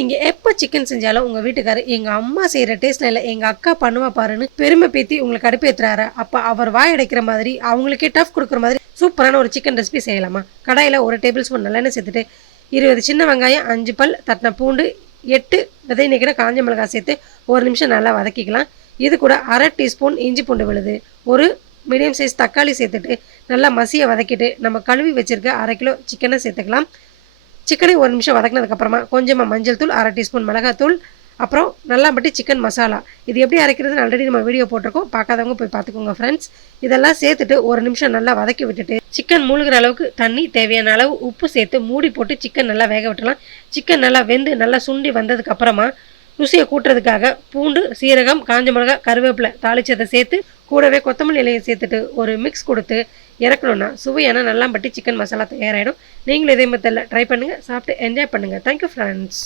நீங்கள் எப்போ சிக்கன் செஞ்சாலும் உங்கள் வீட்டுக்காரர் எங்கள் அம்மா செய்கிற டேஸ்ட்டில் இல்லை எங்கள் அக்கா பண்ணுவா பாருன்னு பெருமை பேத்தி உங்களுக்கு கடுப்பேற்றுறாரு. அப்போ அவர் வாய் அடைக்கிற மாதிரி அவங்களுக்கே டஃப் கொடுக்குற மாதிரி சூப்பரான ஒரு சிக்கன் ரெசிபி செய்யலாமா? கடாயில் 1 டேபிள் ஸ்பூன் நல்லெண்ணெய் சேர்த்துட்டு 20 சின்ன வெங்காயம், 5 பல் தட்டின பூண்டு, 8 விதை நீக்கிற காஞ்ச மிளகாய் சேர்த்து 1 நிமிஷம் நல்லா வதக்கிக்கலாம். இது கூட 1/2 டீஸ்பூன் இஞ்சி பூண்டு விழுது, ஒரு மீடியம் சைஸ் தக்காளி சேர்த்துட்டு நல்லா மசியை வதக்கிட்டு நம்ம கழுவி வச்சுருக்க 1/2 கிலோ சிக்கனை சேர்த்துக்கலாம். சிக்கனை 1 நிமிஷம் வதக்கினதுக்கப்புறமா கொஞ்சமாக மஞ்சள் தூள், 1/2 டீஸ்பூன் மிளகாத்தூள், அப்புறம் நல்லா பட்டி சிக்கன் மசாலா. இது எப்படி அரைக்கிறதுன்னு ஆல்ரெடி நம்ம வீடியோ போட்டிருக்கோம், பார்க்காதவங்க போய் பார்த்துக்கோங்க ஃப்ரெண்ட்ஸ். இதெல்லாம் சேர்த்துட்டு 1 நிமிஷம் நல்லா வதக்கி விட்டுட்டு சிக்கன் மூழ்கிற அளவுக்கு தண்ணி, தேவையான அளவு உப்பு சேர்த்து மூடி போட்டு சிக்கன் நல்லா வேக விட்டுலாம். சிக்கன் நல்லா வெந்து நல்லா சுண்டி வந்ததுக்கப்புறமா ருசியை கூட்டுறதுக்காக பூண்டு, சீரகம், காஞ்ச மிளகாய், கருவேப்பிலை தாளிச்சதை சேர்த்து கூடவே கொத்தமல்லி இலையை சேர்த்துட்டு ஒரு மிக்ஸ் கொடுத்து இறக்கணுன்னா சுவையான நல்லாம்பட்டி சிக்கன் மசாலா தயாராகிடும். நீங்களும் இதே மெத்தடில் ட்ரை பண்ணுங்கள், சாப்பிட்டு என்ஜாய் பண்ணுங்கள். Thank you friends.